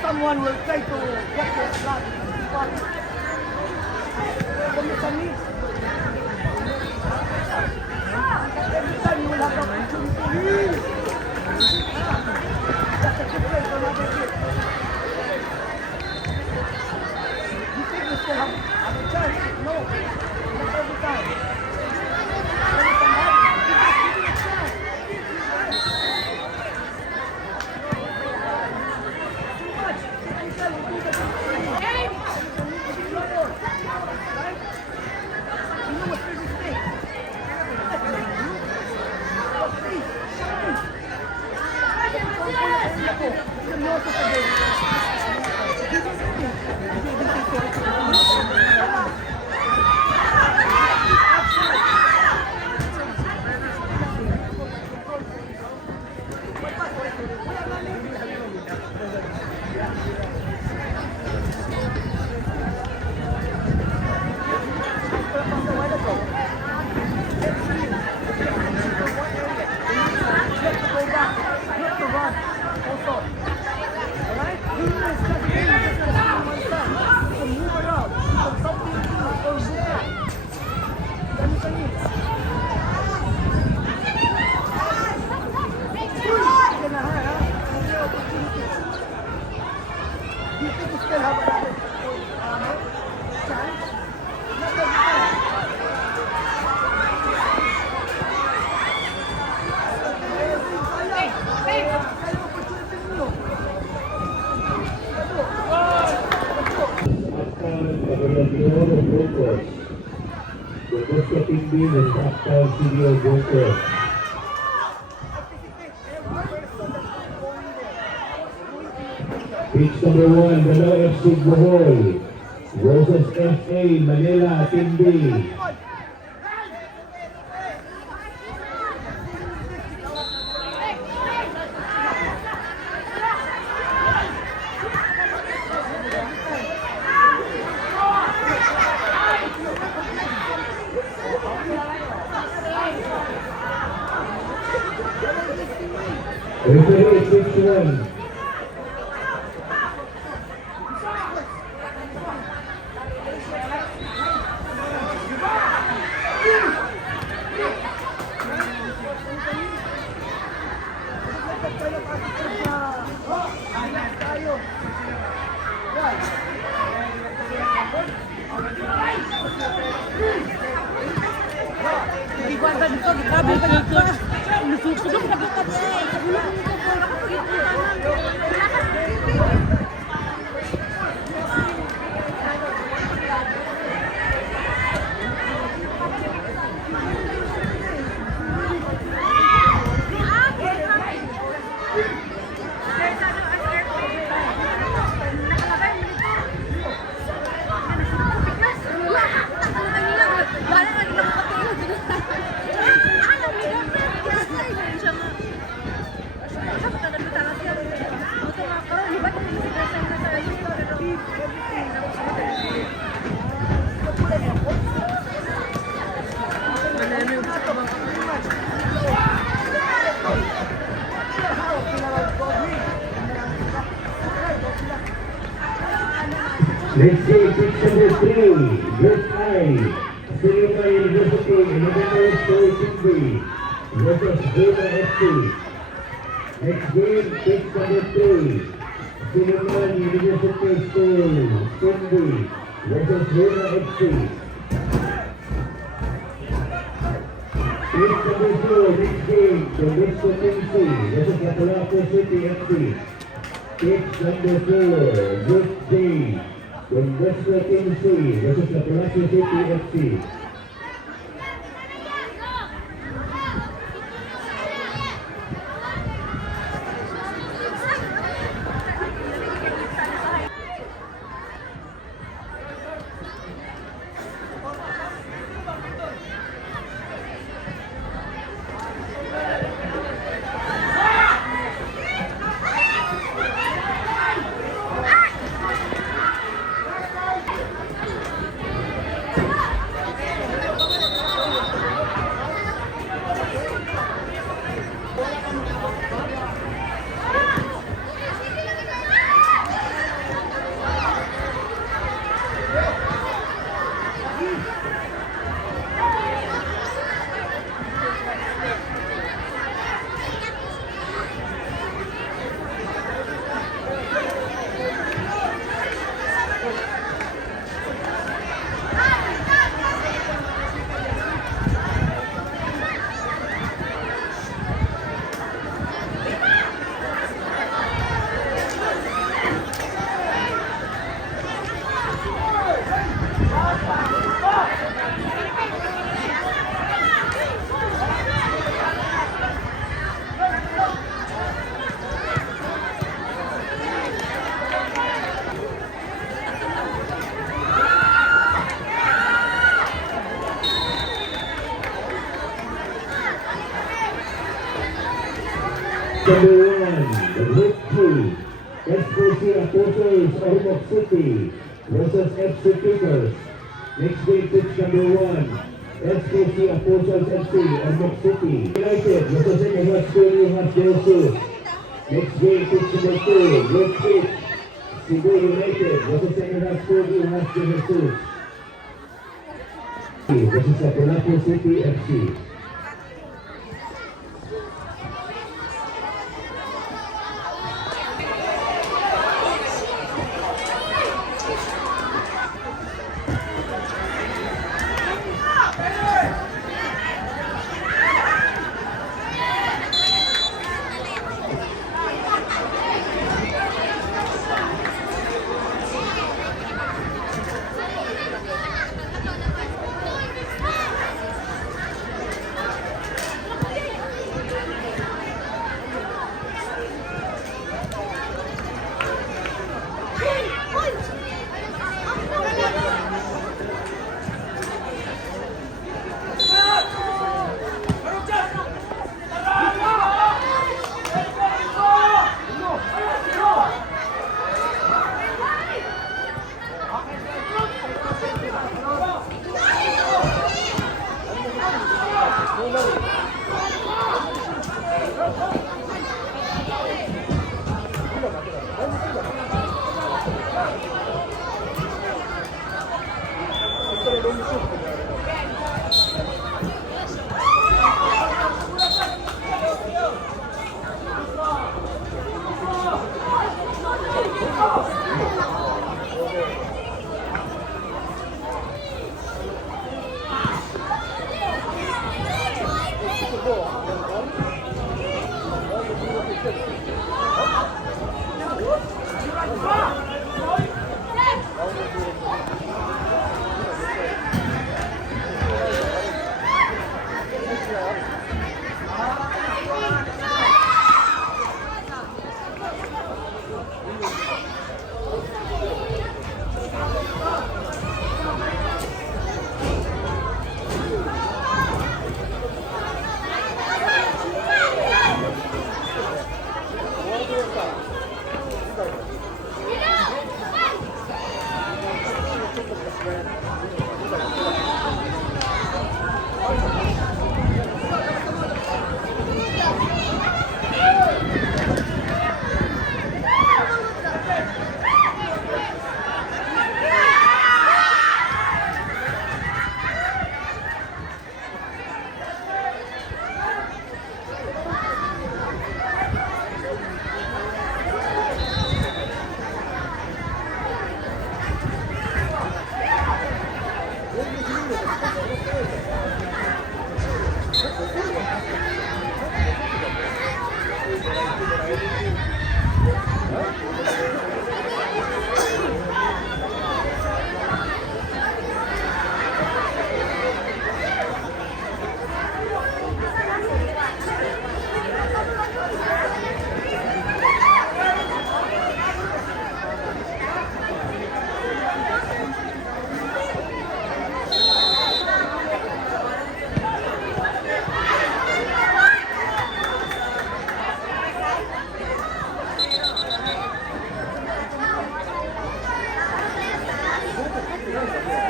Someone will try to get your blood. Every time you will have the opportunity. That's a difference from other kids. You think you still have a chance? No. Not every time. Every time happens. Give it a chance. Pitch number 1, Galo FC Bohol versus FA Manila Team B. Referee, pitch 1. Let's see pitch number 3, Group I, Silver University, Independent School Team B versus Villa FC. Next game, pitch number 3, Silver University School Team B versus Villa FC. Pitch number 4, next game, Don Bosco Quincy versus Lapu-Lapu City FC. Pitch number 4, Group J, Don Bosco Quincy versus Lapu-Lapu City FC. Number 1, the Group G, SPC Apostles Ormoc City versus FC Kickers. Next game, pitch number 1, SPC Apostles FC Ormoc City. United representing High School New High Jesus. Next game, pitch number 2, Group pitch, Cebu United representing High School New High Jesus. Versus Lapu-Lapu City FC.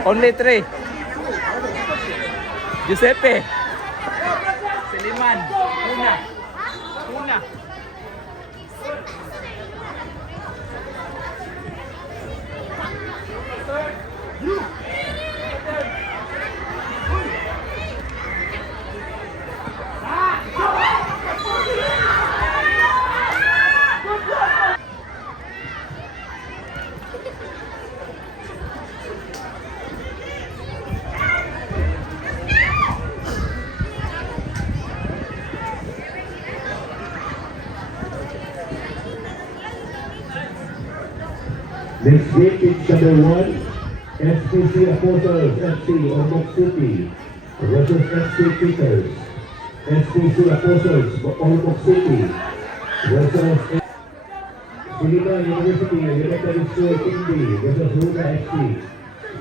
Only 3. Giuseppe. Siliman. Una. Next game is number 1, SPC Apostles FC Ormoc City versus FC Kickers. SPC Apostles Ormoc City versus Suliban University Elementary School Kindi versus Huda FC.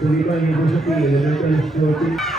Suliban University Elementary School Kindi.